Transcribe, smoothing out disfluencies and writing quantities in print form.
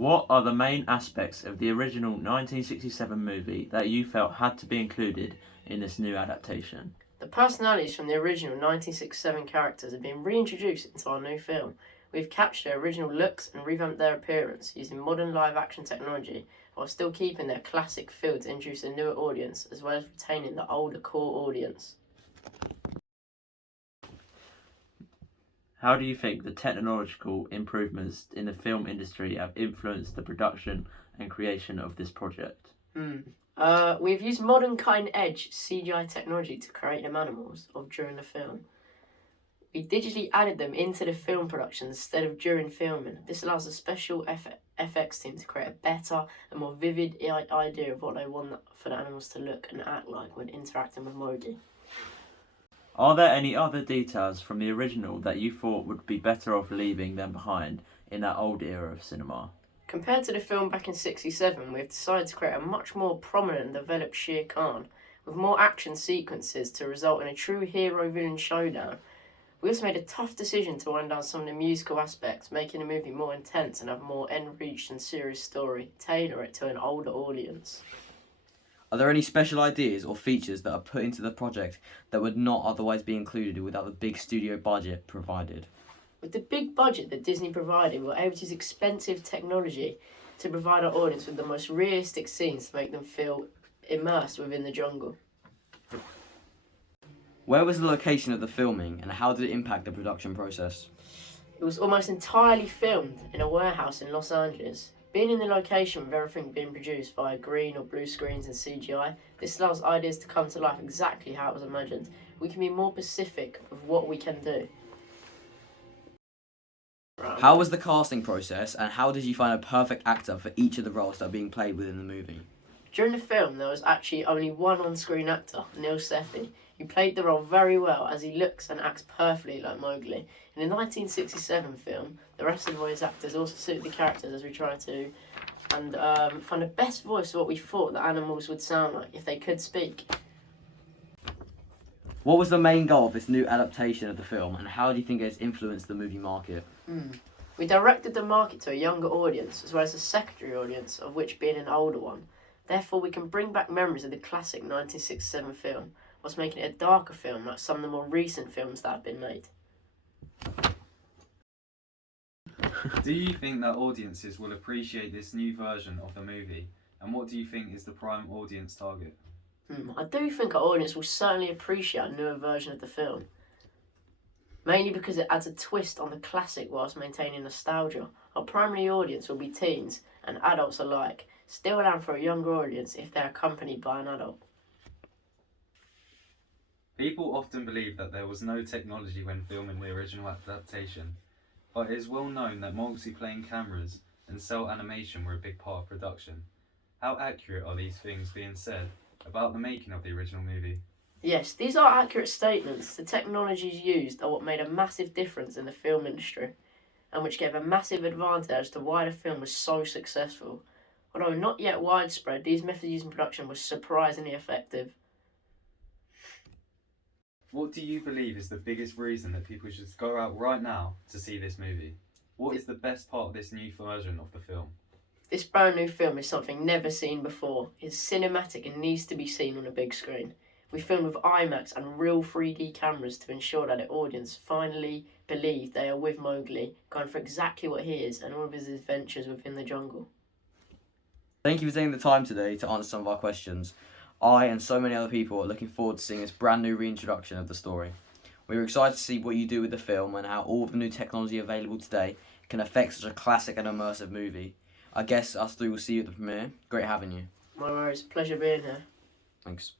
What are the main aspects of the original 1967 movie that you felt had to be included in this new adaptation? The personalities from the original 1967 characters have been reintroduced into our new film. We've captured their original looks and revamped their appearance using modern live-action technology while still keeping their classic feel to introduce a newer audience as well as retaining the older core audience. How do you think the technological improvements in the film industry have influenced the production and creation of this project? We've used modern cutting-edge CGI technology to create them animals during the film. We digitally added them into the film production instead of during filming. This allows the special FX team to create a better and more vivid idea of what they want for the animals to look and act like when interacting with Mowgli. Are there any other details from the original that you thought would be better off leaving them behind in that old era of cinema? Compared to the film back in '67, we've decided to create a much more prominent and developed Shere Khan, with more action sequences to result in a true hero-villain showdown. We also made a tough decision to wind down some of the musical aspects, making the movie more intense and have a more end-reached and serious story, tailor it to an older audience. Are there any special ideas or features that are put into the project that would not otherwise be included without the big studio budget provided? With the big budget that Disney provided, we were able to use expensive technology to provide our audience with the most realistic scenes to make them feel immersed within the jungle. Where was the location of the filming and how did it impact the production process? It was almost entirely filmed in a warehouse in Los Angeles. Being in the location with everything being produced via green or blue screens and CGI, this allows ideas to come to life exactly how it was imagined. We can be more specific of what we can do. How was the casting process and how did you find a perfect actor for each of the roles that are being played within the movie? During the film, there was actually only one on-screen actor, Neil Sethi. He played the role very well as he looks and acts perfectly like Mowgli. In the 1967 film, the rest of the voice actors also suited the characters as we tried to and find the best voice of what we thought the animals would sound like if they could speak. What was the main goal of this new adaptation of the film and how do you think it has influenced the movie market? We directed the market to a younger audience as well as a secondary audience, of which being an older one. Therefore, we can bring back memories of the classic 1967 film, whilst making it a darker film like some of the more recent films that have been made. Do you think that audiences will appreciate this new version of the movie? And what do you think is the prime audience target? I do think our audience will certainly appreciate a newer version of the film. Mainly because it adds a twist on the classic whilst maintaining nostalgia. Our primary audience will be teens and adults alike, still allowed for a younger audience if they're accompanied by an adult. People often believe that there was no technology when filming the original adaptation, but it is well known that multi-plane cameras and cell animation were a big part of production. How accurate are these things being said about the making of the original movie? Yes, these are accurate statements. The technologies used are what made a massive difference in the film industry, and which gave a massive advantage as to why the film was so successful. Although not yet widespread, these methods used in production were surprisingly effective. What do you believe is the biggest reason that people should go out right now to see this movie? What is the best part of this new version of the film? This brand new film is something never seen before. It's cinematic and needs to be seen on a big screen. We filmed with IMAX and real 3D cameras to ensure that the audience finally believe they are with Mowgli, going for exactly what he is and all of his adventures within the jungle. Thank you for taking the time today to answer some of our questions. I and so many other people are looking forward to seeing this brand new reintroduction of the story. We're excited to see what you do with the film and how all of the new technology available today can affect such a classic and immersive movie. I guess us three will see you at the premiere. Great having you. My worries, pleasure being here. Thanks.